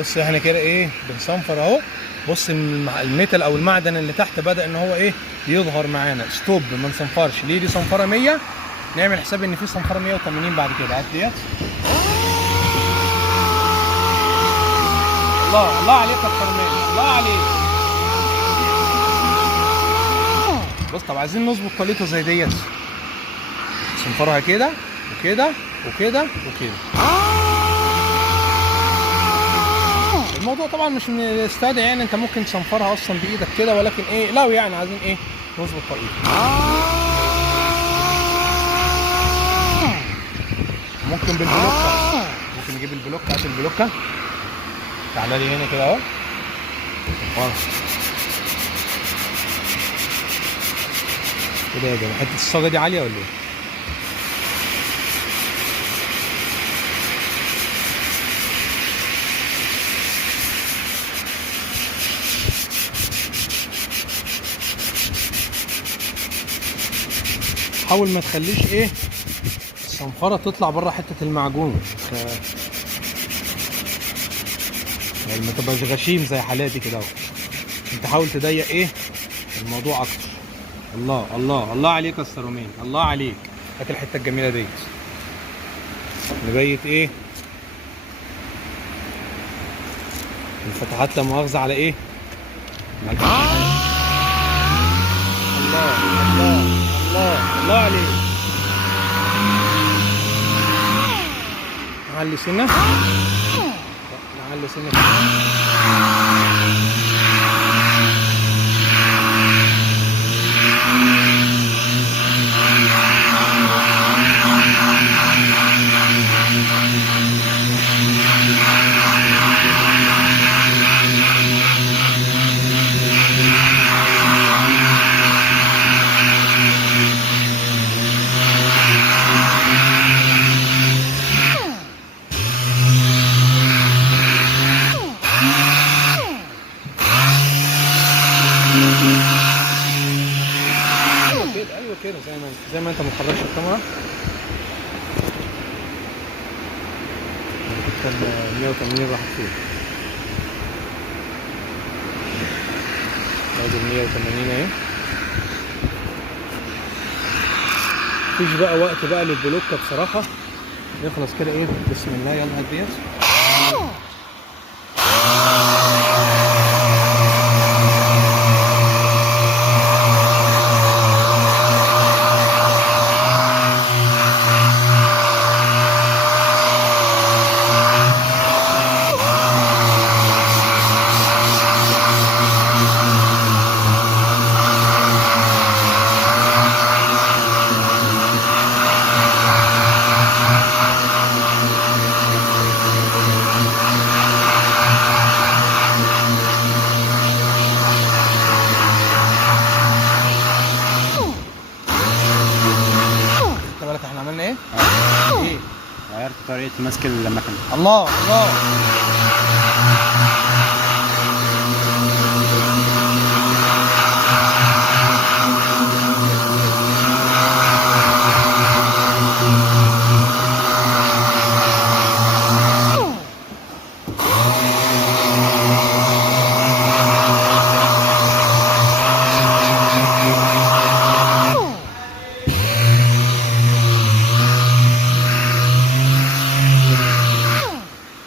بص احنا كده ايه بنصنفر اهو. بص الميتال او المعدن اللي تحت بدأ ان هو ايه يظهر معانا. ستوب، ما نصنفرش. ليه؟ دي صنفره 100، نعمل حساب ان في صنفره 180 بعد كده. هات ديت. الله عليك يا فرمان، الله عليك. بص طب عايزين نظبط طليطه زي ديت، صنفرها كده وكده وكده وكده. الموضوع طبعا مش مستدعي يعني انت ممكن تصنفرها اصلا بايدك كده، ولكن ايه لو يعني عايزين ايه نظبط طريقه. ممكن بالبلوكه، ممكن نجيب البلوكه. هات البلوكه، تعالى لي هنا كده اهو. كده يا جماعه حته الصاجه دي عاليه ولا ايه؟ حاول ما تخليش ايه الصنفره تطلع بره حته المعجون، يعني ما تبقاش غشيم زي حالاتي كده اهو. انت حاول تضيق ايه الموضوع اكتر. الله عليك يا استرومين، الله عليك. هات الحته الجميله ديت نبيت ايه الفتحات، لا مؤاخذه على ايه. الله عليك. نعلي سنه، نعلي سنه. ايوه كده زي ما انت ما تحركش الكاميرا. كان 180 راحت فين؟ ادي 180 اهي. مفيش بقى وقت بقى للبلوكه بصراحه. نخلص كده ايه بسم الله. يلا هات ديت. احنا عملنا ايه؟ ايه؟ غيرت طريقة ماسك المكنة. الله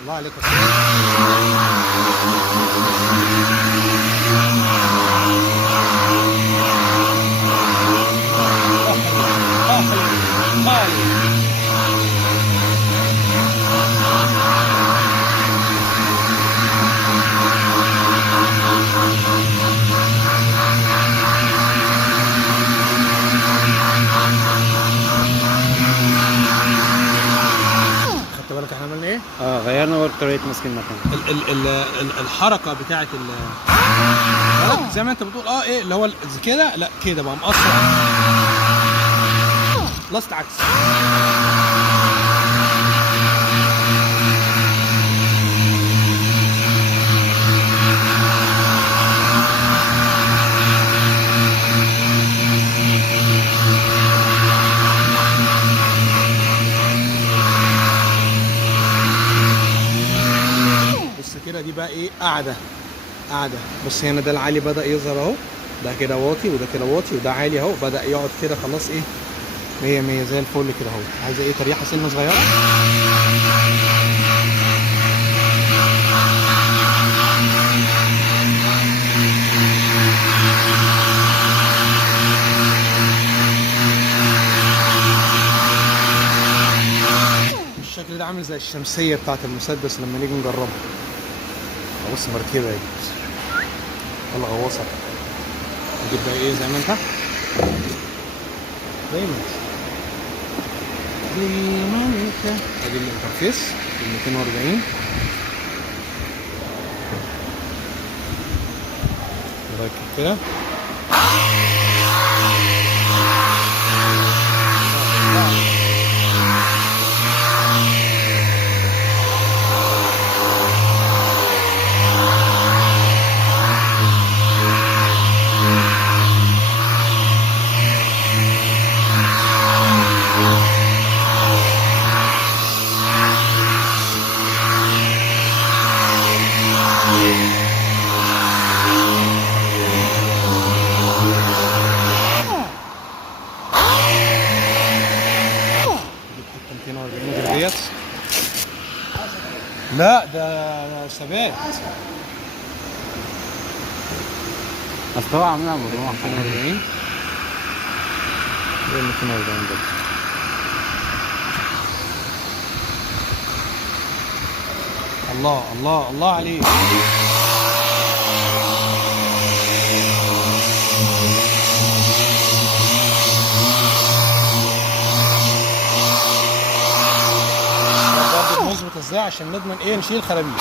عليك. خدت بالك احنا عملنا ايه؟ غيرنا برضه طريقة ماسك المكنة. الحركة بتاعت زي ما انت بتقول ايه اللي هو كده، لا كده بقى مقصر. لاست عكس. ايه قاعده. بص هنا ده العالي بدأ يظهر اهو، ده كده واطي وده كده واطي وده عالي اهو، بدأ يقعد كده خلاص ايه 100 100 زي الفل كده اهو. عايزه ايه تريحه سنه صغيره. الشكل ده عامل زي الشمسيه بتاعت المسدس لما نيجي نجربها. بص مركبه اهي، يلا غواصه نجيب بقى ايه زي ما انت ادي الانترفيس 240 نركب كده. لا ده ثبات. اصل هو عاملها مجموعة 240 ده 240 ده. الله الله الله عليك. نظبط ازاي عشان نضمن ايه نشيل خرابيش.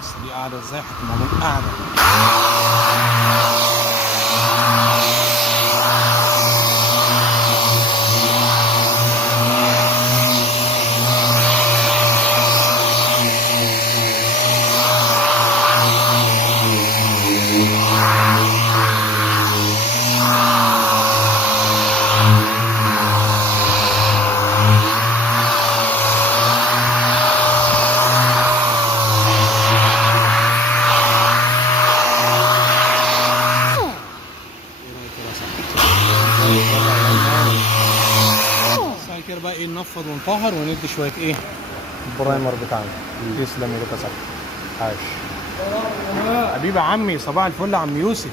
بس دي قاعده ازاي هتبقى قاعده. كده بقى ايه ننفض ونطهر وندي شويه ايه البرايمر بتاعنا. تسلم يا صاحبي. عاش حبيبي عمي، صباح الفل يا عم يوسف.